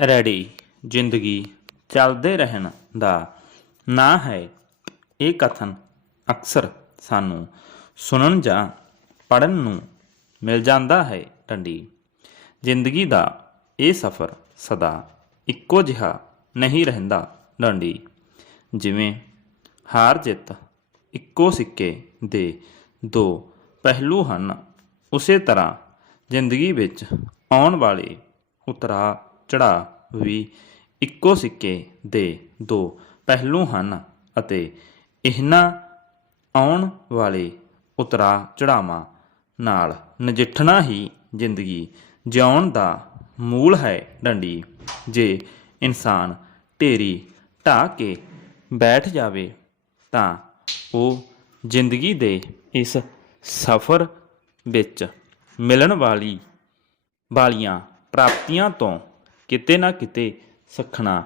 Ready. ਜ਼ਿੰਦਗੀ ਚੱਲਦੇ ਰਹਿਣ ਦਾ ਨਾਂ ਹੈ। ਇਹ ਕਥਨ ਅਕਸਰ ਸਾਨੂੰ ਸੁਣਨ ਜਾਂ ਪੜਨ ਨੂੰ ਮਿਲ ਜਾਂਦਾ ਹੈ ਡੰਡੀ ਜ਼ਿੰਦਗੀ ਦਾ ਇਹ ਸਫ਼ਰ ਸਦਾ ਇੱਕੋ ਜਿਹਾ ਨਹੀਂ ਰਹਿੰਦਾ ਡੰਡੀ ਜਿਵੇਂ ਹਾਰ ਜਿੱਤ ਇੱਕੋ ਸਿੱਕੇ ਦੇ ਦੋ ਪਹਿਲੂ ਹਨ, ਉਸੇ ਤਰ੍ਹਾਂ ਜ਼ਿੰਦਗੀ ਵਿੱਚ ਆਉਣ ਵਾਲੇ ਉਤਰਾ ਚੜਾ ਵੀ ਇੱਕੋ ਸਿੱਕੇ ਦੇ ਦੋ ਪਹਿਲੂ ਹਨ ਅਤੇ ਇਹਨਾਂ ਆਉਣ ਵਾਲੇ ਉਤਰਾ ਚੜਾਵਾਂ ਨਾਲ ਨਜਿੱਠਣਾ ਹੀ ਜ਼ਿੰਦਗੀ ਜਿਉਣ ਦਾ ਮੂਲ ਹੈ ਡੰਡੀ। ਜੇ ਇਨਸਾਨ ਢੇਰੀ ਢਾ ਕੇ ਬੈਠ ਜਾਵੇ ਤਾਂ ਉਹ ਜ਼ਿੰਦਗੀ ਦੇ ਇਸ ਸਫ਼ਰ ਵਿੱਚ ਮਿਲਣ ਵਾਲੀ ਵਾਲੀਆਂ ਪ੍ਰਾਪਤੀਆਂ ਤੋਂ ਕਿਤੇ ਨਾ ਕਿਤੇ ਸਖਣਾ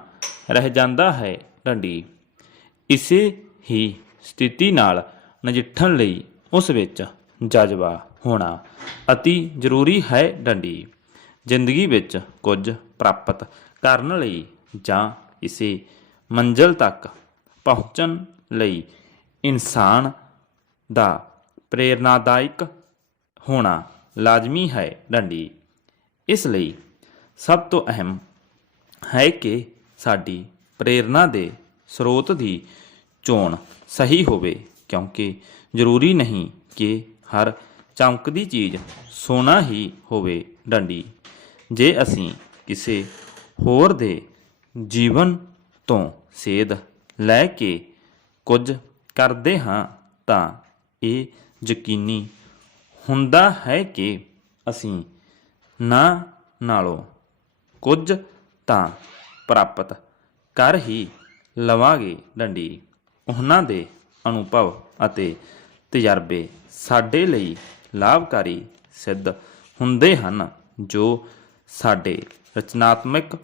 ਰਹਿ ਜਾਂਦਾ ਹੈ ਡੰਡੀ। ਇਸੇ ਹੀ ਸਥਿਤੀ ਨਾਲ ਨਜਿੱਠਣ ਲਈ ਉਸ ਵਿੱਚ ਜਜ਼ਬਾ ਹੋਣਾ ਅਤੀ ਜ਼ਰੂਰੀ ਹੈ ਡੰਡੀ। ਜ਼ਿੰਦਗੀ ਵਿੱਚ ਕੁਝ ਪ੍ਰਾਪਤ ਕਰਨ ਲਈ ਜਾਂ ਇਸੇ ਮੰਜ਼ਲ ਤੱਕ ਪਹੁੰਚਣ ਲਈ ਇਨਸਾਨ ਦਾ ਪ੍ਰੇਰਨਾਦਾਇਕ ਹੋਣਾ ਲਾਜ਼ਮੀ ਹੈ ਡੰਡੀ। ਇਸ ਲਈ ਸਭ ਤੋਂ ਅਹਿਮ ਹੈ ਕਿ ਸਾਡੀ ਪ੍ਰੇਰਨਾ ਦੇ ਸਰੋਤ ਦੀ ਚੋਣ ਸਹੀ ਹੋਵੇ, ਕਿਉਂਕਿ ਜ਼ਰੂਰੀ ਨਹੀਂ ਕਿ ਹਰ ਚਮਕਦੀ ਚੀਜ਼ ਸੋਨਾ ਹੀ ਹੋਵੇ ਡੰਡੀ। ਜੇ ਅਸੀਂ ਕਿਸੇ ਹੋਰ ਦੇ ਜੀਵਨ ਤੋਂ ਸੇਧ ਲੈ ਕੇ ਕੁਝ ਕਰਦੇ ਹਾਂ, ਤਾਂ ਇਹ ਯਕੀਨੀ ਹੁੰਦਾ ਹੈ ਕਿ ਅਸੀਂ ਨਾ ਨਾਲੋਂ ਕੁਝ ਤਾਂ ਪ੍ਰਾਪਤ ਕਰ ਹੀ ਲਵਾਂਗੇ ਡੰਡੀ। ਉਹਨਾਂ ਦੇ ਅਨੁਭਵ ਅਤੇ ਤਜਰਬੇ ਸਾਡੇ ਲਈ ਲਾਭਕਾਰੀ ਸਿੱਧ ਹੁੰਦੇ ਹਨ, ਜੋ ਸਾਡੇ ਰਚਨਾਤਮਕ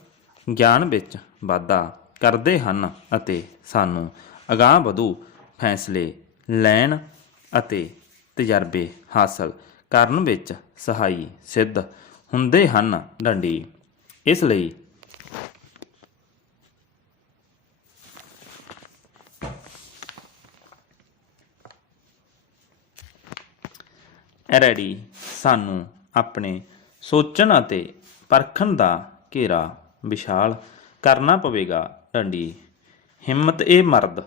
ਗਿਆਨ ਵਿੱਚ ਵਾਧਾ ਕਰਦੇ ਹਨ ਅਤੇ ਸਾਨੂੰ ਅਗਾਂਹ ਵਧੂ ਫੈਸਲੇ ਲੈਣ ਅਤੇ ਤਜਰਬੇ ਹਾਸਲ ਕਰਨ ਵਿੱਚ ਸਹਾਈ ਸਿੱਧ ਹੁੰਦੇ ਹਨ, ਡੰਡੀ। ਇਸ ਲਈ ਰੈਡੀ ਸਾਨੂੰ ਆਪਣੇ ਸੋਚਣ ਅਤੇ ਪਰਖਣ ਦਾ ਘੇਰਾ, ਵਿਸ਼ਾਲ ਕਰਨਾ ਪਵੇਗਾ। ਡੰਡੀ, ਹਿੰਮਤ ਇਹ ਮਰਦ,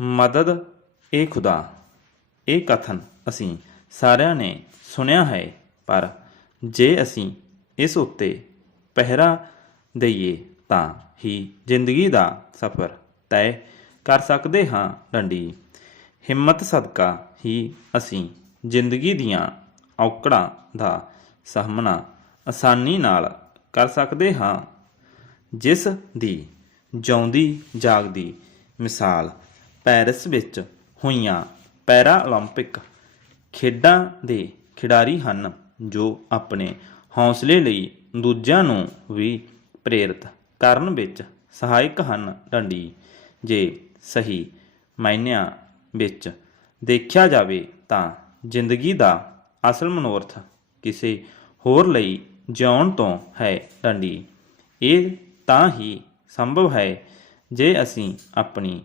ਮਦਦ ਇਹ ਖੁਦਾ। ਇਹ ਕਥਨ ਅਸੀਂ ਸਾਰਿਆਂ ਨੇ ਸੁਣਿਆ ਹੈ, ਪਰ ਜੇ ਅਸੀਂ ਇਸ ਉੱਤੇ ਪਹਿਰਾ ਦਈਏ ਤਾਂ ਹੀ ਜ਼ਿੰਦਗੀ ਦਾ ਸਫ਼ਰ ਤੈਅ ਕਰ ਸਕਦੇ ਹਾਂ ਡੰਡੀ ਹਿੰਮਤ ਸਦਕਾ ਹੀ ਅਸੀਂ ਜ਼ਿੰਦਗੀ ਦੀਆਂ ਔਕੜਾਂ ਦਾ ਸਾਹਮਣਾ ਆਸਾਨੀ ਨਾਲ ਕਰ ਸਕਦੇ ਹਾਂ ਜਿਸ ਦੀ ਜਿਉਂਦੀ ਜਾਗਦੀ ਮਿਸਾਲ ਪੈਰਿਸ ਵਿੱਚ ਹੋਈਆਂ ਪੈਰਾ 올림픽 ਖੇਡਾਂ ਦੇ ਖਿਡਾਰੀ ਹਨ ਜੋ ਆਪਣੇ ਹੌਸਲੇ ਲਈ ਦੂਜਿਆਂ ਨੂੰ ਵੀ ਪ੍ਰੇਰਿਤ ਕਰਨ ਵਿੱਚ ਸਹਾਇਕ ਹਨ। ਡੰਡੀ, ਜੇ ਸਹੀ ਮਾਇਨਿਆਂ ਵਿੱਚ ਦੇਖਿਆ ਜਾਵੇ ਤਾਂ ਜ਼ਿੰਦਗੀ ਦਾ ਅਸਲ ਮਨੋਰਥ ਕਿਸੇ ਹੋਰ ਲਈ ਜਿਉਣ ਤੋਂ ਹੈ। ਡੰਡੀ, ਇਹ ਤਾਂ ਹੀ ਸੰਭਵ ਹੈ ਜੇ ਅਸੀਂ ਆਪਣੀ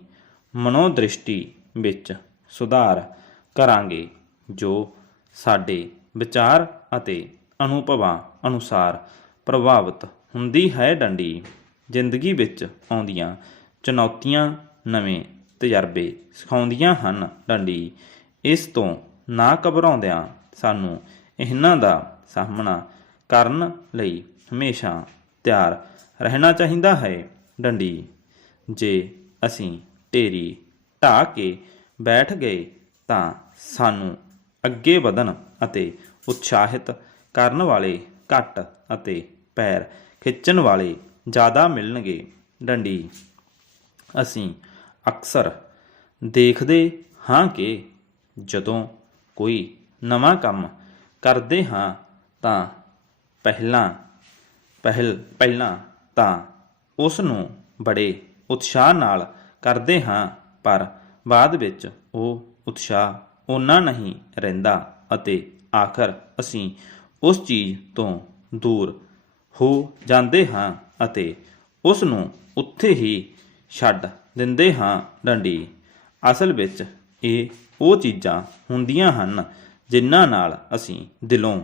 ਮਨੋਦ੍ਰਿਸ਼ਟੀ ਵਿੱਚ ਸੁਧਾਰ ਕਰਾਂਗੇ ਜੋ ਸਾਡੇ ਵਿਚਾਰ ਅਤੇ ਅਨੁਭਵਾਂ ਅਨੁਸਾਰ ਪ੍ਰਭਾਵਿਤ ਹੁੰਦੀ ਹੈ ਡੰਡੀ। ਜ਼ਿੰਦਗੀ ਵਿੱਚ ਆਉਂਦੀਆਂ ਚੁਣੌਤੀਆਂ ਨਵੇਂ ਤਜਰਬੇ ਸਿਖਾਉਂਦੀਆਂ ਹਨ ਡੰਡੀ। ਇਸ ਤੋਂ ਨਾ ਘਬਰਾਉਂਦਿਆਂ ਸਾਨੂੰ ਇਹਨਾਂ ਦਾ ਸਾਹਮਣਾ ਕਰਨ ਲਈ ਹਮੇਸ਼ਾ ਤਿਆਰ ਰਹਿਣਾ ਚਾਹੀਦਾ ਹੈ ਡੰਡੀ। ਜੇ ਅਸੀਂ ਢੇਰੀ ਢਾ ਕੇ ਬੈਠ ਗਏ ਤਾਂ ਸਾਨੂੰ ਅੱਗੇ ਵਧਣ ਅਤੇ ਉਤਸ਼ਾਹਿਤ ਕਰਨ ਵਾਲੇ ਘੱਟ ਅਤੇ ਪੈਰ ਖਿੱਚਣ ਵਾਲੇ ਜ਼ਿਆਦਾ ਮਿਲਣਗੇ। ਡੰਡੀ। ਅਸੀਂ ਅਕਸਰ ਦੇਖਦੇ ਹਾਂ ਕਿ ਜਦੋਂ ਕੋਈ ਨਵਾਂ ਕੰਮ ਕਰਦੇ ਹਾਂ ਤਾਂ ਪਹਿਲਾਂ, ਪਹਿਲ, ਪਹਿਲਾਂ ਤਾਂ ਉਸ ਨੂੰ ਬੜੇ ਉਤਸ਼ਾਹ ਨਾਲ ਕਰਦੇ ਹਾਂ, ਪਰ ਬਾਅਦ ਵਿੱਚ ਉਹ ਉਤਸ਼ਾਹ ਓਨਾ ਨਹੀਂ ਰਹਿੰਦਾ ਅਤੇ ਆਖਰ ਅਸੀਂ ਉਸ ਚੀਜ਼ ਤੋਂ ਦੂਰ ਹੋ ਜਾਂਦੇ ਹਾਂ ਅਤੇ ਉਸ ਨੂੰ ਉੱਥੇ ਹੀ ਛੱਡ ਦਿੰਦੇ ਹਾਂ ਡੰਡੀ। ਅਸਲ ਵਿੱਚ ਇਹ ਉਹ ਚੀਜ਼ਾਂ ਹੁੰਦੀਆਂ ਹਨ ਜਿਨ੍ਹਾਂ ਨਾਲ ਅਸੀਂ ਦਿਲੋਂ